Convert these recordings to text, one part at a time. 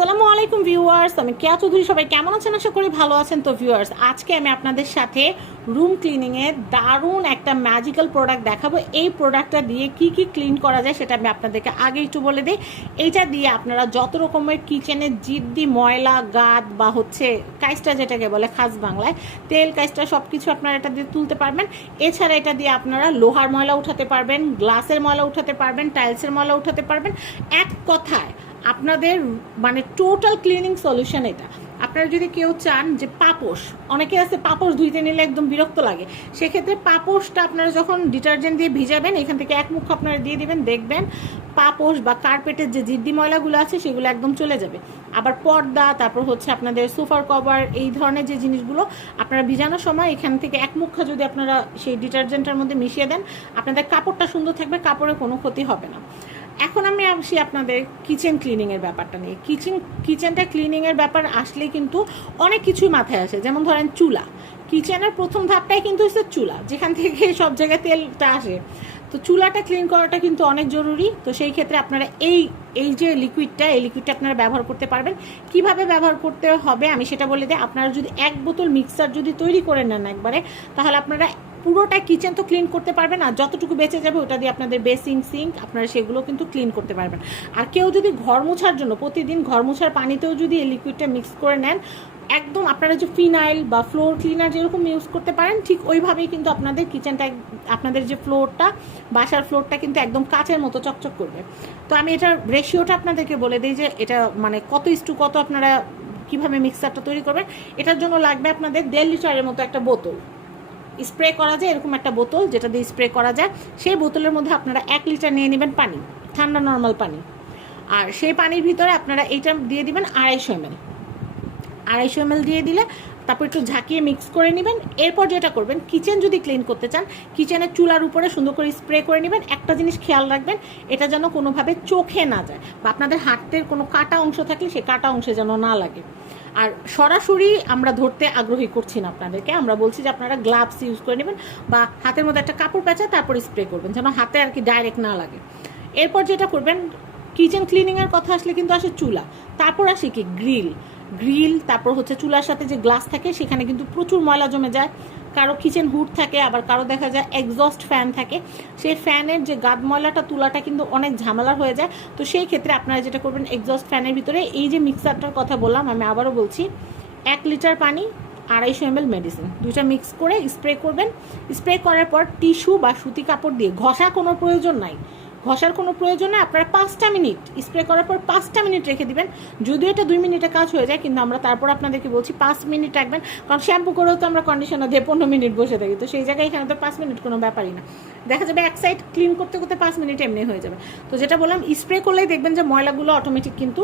আসসালামু আলাইকুম ভিউয়ার্স, আমি কেয়া চৌধুরী। সবাই কেমন আছেন? আশা করি ভালো আছেন। তো ভিউয়ার্স, আজকে আমি আপনাদের সাথে রুম ক্লিনিংয়ের দারুণ একটা ম্যাজিক্যাল প্রোডাক্ট দেখাবো। এই প্রোডাক্টটা দিয়ে কি কি ক্লিন করা যায় সেটা আমি আপনাদেরকে আগে একটু বলে দিই। এইটা দিয়ে আপনারা যত রকমের কিচেনের জিদ্দি ময়লা গাদ বা কাইস্টা, যেটাকে বলে খাস বাংলায় তেল কাইস্টা, সব কিছু আপনারা এটা দিয়ে তুলতে পারবেন। এছাড়া এটা দিয়ে আপনারা লোহার ময়লা উঠাতে পারবেন, গ্লাসের ময়লা উঠাতে পারবেন, টাইলসের ময়লা উঠাতে পারবেন। এক কথায় আপনাদের টোটাল ক্লিনিং সলিউশন এটা। আপনারা যদি কেউ চান যে পাপোশ, অনেকে আছে পাপোশ ধুইতে নিলে একদম বিরক্ত লাগে, সেক্ষেত্রে পাপোশটা আপনারা যখন ডিটারজেন্ট দিয়ে ভিজাবেন, এখান থেকে এক মুখ আপনারা দিয়ে দিবেন, দেখবেন পাপোশ বা কার্পেটের যে জিদ্দি ময়লাগুলো আছে সেগুলো একদম চলে যাবে। আবার পর্দা, তারপর আপনাদের সোফার কভার, এই ধরনের যে জিনিসগুলো আপনারা ভিজানোর সময় এখান থেকে এক মুখা যদি আপনারা সেই ডিটারজেন্টের মধ্যে মিশিয়ে দেন, আপনাদের কাপড়টা সুন্দর থাকবে, কাপড়ের কোনো ক্ষতি হবে না। এখন আমি আসি আপনাদের কিচেন ক্লিনিংয়ের ব্যাপারটা নিয়ে। কিচেনটা ক্লিনিংয়ের ব্যাপার আসলেই কিন্তু অনেক কিছুই মাথায় আসে। যেমন ধরেন চুলা, কিচেনের প্রথম ধাপটাই কিন্তু হচ্ছে চুলা, যেখান থেকে সব জায়গায় তেলটা আসে। তো চুলাটা ক্লিন করাটা কিন্তু অনেক জরুরি। তো সেই ক্ষেত্রে আপনারা এই যে লিকুইডটা আপনারা ব্যবহার করতে পারবেন। কিভাবে ব্যবহার করতে হবে আমি সেটা বলে দিই। আপনারা যদি এক বোতল মিক্সার যদি তৈরি করে নেন একবারে, তাহলে আপনারা পুরোটা কিচেন তো ক্লিন করতে পারবেন, আর যতটুকু বেঁচে যাবে ওটা দিয়ে আপনাদের বেসিন, সিঙ্ক, আপনারা সেগুলো কিন্তু ক্লিন করতে পারবেন। আর কেউ যদি ঘর মোছার জন্য প্রতিদিন ঘর মোছার পানিতেও যদি এই লিকুইডটা মিক্স করে নেন, একদম আপনারা যে ফিনাইল বা ফ্লোর ক্লিনার যেরকম ইউজ করতে পারেন, ঠিক ওইভাবেই কিন্তু আপনাদের কিচেনটা, আপনাদের যে ফ্লোরটা, বাসার ফ্লোরটা কিন্তু একদম কাচের মতো চকচক করবে। তো আমি এটার রেশিওটা আপনাদেরকে বলে দিই যে এটা কত ইস্টু কত আপনারা কিভাবে মিক্সারটা তৈরি করবেন। এটার জন্য লাগবে আপনাদের 1.5 লিটারের মতো একটা বোতল, স্প্রে করা যায় এরকম একটা বোতল, যেটা দিয়ে স্প্রে করা যায়। সেই বোতলের মধ্যে আপনারা 1 লিটার নিয়ে নেবেন পানি, ঠান্ডা নর্মাল পানি। আর সেই পানির ভিতরে আপনারা এইটা দিয়ে দিবেন 250 ml দিয়ে দিলে তারপর একটু ঝাঁকিয়ে মিক্স করে নেবেন। এরপর যেটা করবেন, কিচেন যদি ক্লিন করতে চান, কিচেনের চুলার উপরে সুন্দর করে স্প্রে করে নেবেন। একটা জিনিস খেয়াল রাখবেন, এটা যেন কোনোভাবে চোখে না যায়, বা আপনাদের হাতের কোনো কাটা অংশ থাকলে সেই কাটা অংশে যেন না লাগে। আর সরাসরি আমরা ধরতে আগ্রহী করছি না আপনাদেরকে, আমরা বলছি যে আপনারা গ্লাভস ইউজ করে নেবেন, বা হাতের মধ্যে একটা কাপড় প্যাঁচা তারপর স্প্রে করবেন, যেন হাতে আর কি ডাইরেক্ট না লাগে। এরপর যেটা করবেন, কিচেন ক্লিনিংয়ের কথা আসলে কিন্তু আসে চুলা, তারপর আসে কি গ্রিল, তারপর চুলার সাথে যে গ্লাস থাকে সেখানে কিন্তু প্রচুর ময়লা জমে যায়। কারো কিচেন হুড থাকে, আবার কারো দেখা যায় এক্সস্ট ফ্যান থাকে, সেই ফ্যানের যে গাদ ময়লাটা তোলাটা কিন্তু অনেক ঝামেলার হয়ে যায়। তো সেই ক্ষেত্রে আপনারা যেটা করবেন, এক্সস্ট ফ্যানের ভিতরে এই যে মিক্সারটার কথা বললাম, আমি আবারও বলছি, 1 লিটার পানি, 250 ml মেডিসিন, দুইটা মিক্স করে স্প্রে করবেন। স্প্রে করার পর টিস্যু বা সুতি কাপড় দিয়ে, ঘষার কোনো প্রয়োজন নাই, আপনারা 5টা মিনিট স্প্রে করার পর 5টা মিনিট রেখে দিবেন। যদিও এটা 2 মিনিটে কাজ হয়ে যায়, কিন্তু আমরা তারপর আপনাদেরকে বলছি 5 মিনিট রাখবেন, কারণ শ্যাম্পু করেও তো আমরা কন্ডিশনার দিয়ে 15 মিনিট বসে থাকি। তো সেই জায়গায় এখানে তো 5 মিনিট কোনো ব্যাপারই না, দেখা যাবে এক সাইড ক্লিন করতে করতে 5 মিনিট এমনি হয়ে যাবে। তো যেটা বললাম, স্প্রে করলেই দেখবেন যে ময়লাগুলো অটোমেটিক কিন্তু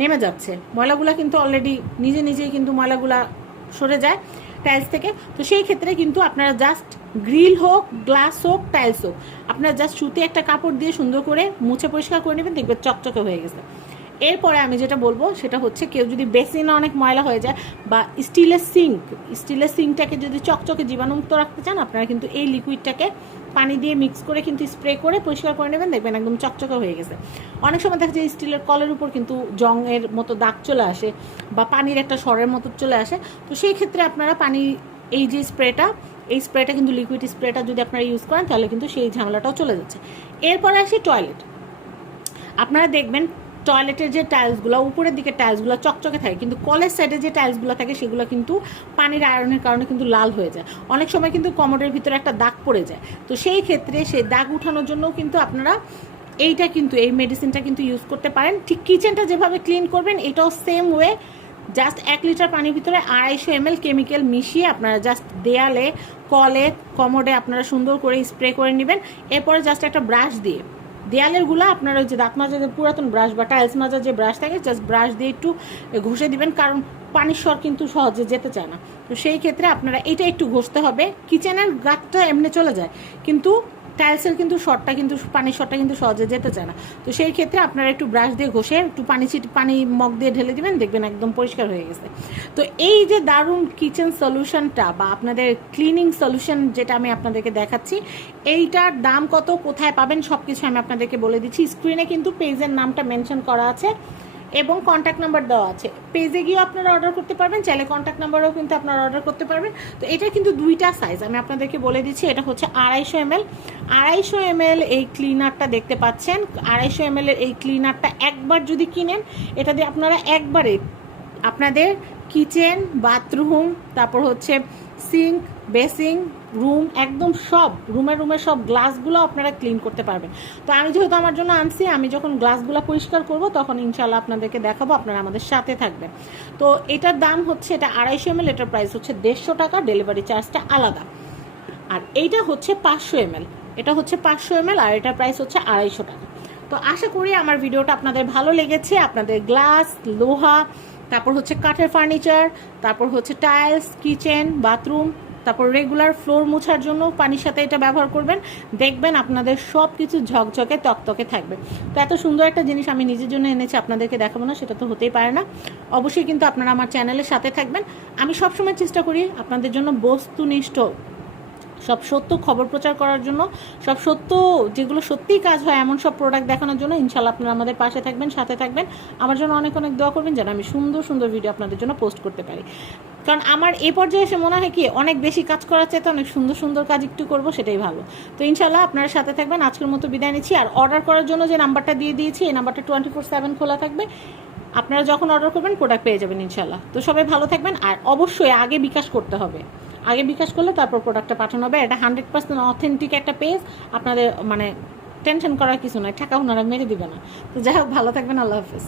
নেমে যাচ্ছে, ময়লাগুলো কিন্তু অলরেডি নিজেই কিন্তু ময়লাগুলা সরে যায় টাইলস থেকে। তো সেই ক্ষেত্রে কিন্তু আপনারা জাস্ট গ্রিল হোক, গ্লাস হোক, টাইলস হোক, আপনারা জাস্ট সুতি একটা কাপড় দিয়ে সুন্দর করে মুছে পরিষ্কার করে নেবেন, দেখবেন চকচকে হয়ে গেছে। এরপরে আমি যেটা বলবো সেটা হচ্ছে, কেউ যদি বেসিনে অনেক ময়লা হয়ে যায়, বা স্টিলের সিঙ্কটাকে যদি চকচকে জীবাণুমুক্ত রাখতে চান, আপনারা কিন্তু এই লিকুইডটাকে পানি দিয়ে মিক্স করে কিন্তু স্প্রে করে পরিষ্কার করে নেবেন, দেখবেন একদম চকচকে হয়ে গেছে। অনেক সময় দেখা যায় স্টিলের কলের উপর কিন্তু জংয়ের মতো দাগ চলে আসে, বা পানির একটা সরের মতো চলে আসে। তো সেই ক্ষেত্রে আপনারা এই যে এই স্প্রেটা কিন্তু লিকুইড স্প্রেটা যদি আপনারা ইউজ করেন, তাহলে কিন্তু সেই ঝামেলাটাও চলে যাচ্ছে। এরপরে আসি টয়লেট। আপনারা দেখবেন টয়লেটের যে টাইলসগুলো, উপরের দিকে টাইলসগুলো চকচকে থাকে, কিন্তু কলের সাইডে যে টাইলসগুলো থাকে সেগুলো কিন্তু পানির আয়রনের কারণে কিন্তু লাল হয়ে যায়। অনেক সময় কিন্তু কমোডের ভিতরে একটা দাগ পড়ে যায়। তো সেই ক্ষেত্রে সেই দাগ উঠানোর জন্য কিন্তু আপনারা এই মেডিসিনটা কিন্তু ইউজ করতে পারেন। ঠিক কিচেনটা যেভাবে ক্লিন করবেন, এটাও সেম ওয়ে, জাস্ট 1 লিটার পানির ভিতরে 250 ml কেমিক্যাল মিশিয়ে আপনারা জাস্ট দেয়ালে, কলে, কমোডে আপনারা সুন্দর করে স্প্রে করে নেবেন। এরপরে জাস্ট একটা ব্রাশ দিয়ে দেয়ালের গুলা আপনারা ওই যে দাঁত মাজার যে পুরাতন ব্রাশ বা টাইলস মাজার যে ব্রাশ থাকে, জাস্ট ব্রাশ দিয়ে একটু ঘষে দিবেন, কারণ পানির স্বর কিন্তু সহজে যেতে চায় না। তো সেই ক্ষেত্রে আপনারা এটা একটু ঘষতে হবে। কিচেনের গাতটা এমনি চলে যায়, কিন্তু টাইলসের কিন্তু পানির শটটা কিন্তু সহজে যেতে চায় না। তো সেই ক্ষেত্রে আপনারা একটু ব্রাশ দিয়ে ঘষে একটু পানি মগ দিয়ে ঢেলে দিবেন, দেখবেন একদম পরিষ্কার হয়ে গেছে। তো এই যে দারুণ কিচেন সলিউশনটা বা আপনাদের ক্লিনিং সলিউশন যেটা আমি আপনাদেরকে দেখাচ্ছি, এইটার দাম কত, কোথায় পাবেন, সব কিছু আমি আপনাদেরকে বলে দিচ্ছি। স্ক্রিনে কিন্তু পেজের নামটা মেনশন করা আছে, এবং কন্ট্যাক্ট নাম্বার দেওয়া আছে। পেজে গিয়েও আপনারা অর্ডার করতে পারবেন, চাইলে কন্ট্যাক্ট নাম্বারেও কিন্তু আপনারা অর্ডার করতে পারবেন। তো এটা কিন্তু দুইটা সাইজ, আমি আপনাদেরকে বলে দিচ্ছি। এটা হচ্ছে 250 ml, 250 ml এই ক্লিনারটা দেখতে পাচ্ছেন। 250 ml এর এই ক্লিনারটা একবার যদি কিনেন, এটা দিয়ে আপনারা একবারে আপনাদের কিচেন, বাথরুম, তারপর হচ্ছে সিঙ্ক, বেসিং, রুম, একদম সব রুমের সব গ্লাসগুলো আপনারা ক্লিন করতে পারবেন। তো আমি যেহেতু আমার জন্য আনছি, আমি যখন গ্লাসগুলো পরিষ্কার করব তখন ইনশাল্লাহ আপনাদেরকে দেখাবো, আপনারা আমাদের সাথে থাকবেন। তো এটার দাম হচ্ছে, এটা 250 ml, এটার প্রাইস হচ্ছে 150 টাকা, ডেলিভারি চার্জটা আলাদা। আর এইটা হচ্ছে 500 ml, এটা হচ্ছে 500 ml, আর এটার প্রাইস হচ্ছে 250 টাকা। তো আশা করি আমার ভিডিওটা আপনাদের ভালো লেগেছে। আপনাদের গ্লাস, লোহা, তারপর হচ্ছে কাঠের ফার্নিচার, তারপর হচ্ছে টাইলস, কিচেন, বাথরুম, তারপর রেগুলার ফ্লোর মোছার জন্য পানির সাথে এটা ব্যবহার করবেন, দেখবেন আপনাদের সব কিছু ঝকঝকে তকতকে থাকবে। তো এত সুন্দর একটা জিনিস আমি নিজের জন্য এনেছি, আপনাদেরকে দেখাবো না সেটা তো হতেই পারে না। অবশ্যই কিন্তু আপনারা আমার চ্যানেলের সাথে থাকবেন। আমি সবসময় চেষ্টা করি আপনাদের জন্য বস্তুনিষ্ঠ সব সত্য খবর প্রচার করার জন্য, সব সত্য যেগুলো সত্যিই কাজ হয় এমন সব প্রোডাক্ট দেখানোর জন্য। ইনশাল্লাহ আপনারা আমাদের পাশে থাকবেন, সাথে থাকবেন, আমার জন্য অনেক অনেক দোয়া করবেন যেন আমি সুন্দর সুন্দর ভিডিও আপনাদের জন্য পোস্ট করতে পারি। কারণ আমার এই পর্যায়ে এসে মনে হয় কি, অনেক বেশি কাজ করার চাইতে অনেক সুন্দর সুন্দর কাজ একটু করবো, সেটাই ভালো। তো ইনশাল্লাহ আপনারা সাথে থাকবেন। আজকের মতো বিদায় নিচ্ছি। আর অর্ডার করার জন্য যে নাম্বারটা দিয়ে দিয়েছি, এই নাম্বারটা 24/7 খোলা থাকবে। আপনারা যখন অর্ডার করবেন প্রোডাক্ট পেয়ে যাবেন ইনশাল্লাহ। তো সবাই ভালো থাকবেন। আর অবশ্যই আগে বিকাশ করতে হবে, আগে বিকাশ করলে তারপর প্রোডাক্টটা পাঠানো হবে। এটা 100% অথেন্টিক একটা পেজ, আপনাদের মানে টেনশন করার কিছু নয়, টাকা ওনারা মেরে দিবে না। তো যাই হোক, ভালো থাকবেন, আল্লাহ হাফিজ।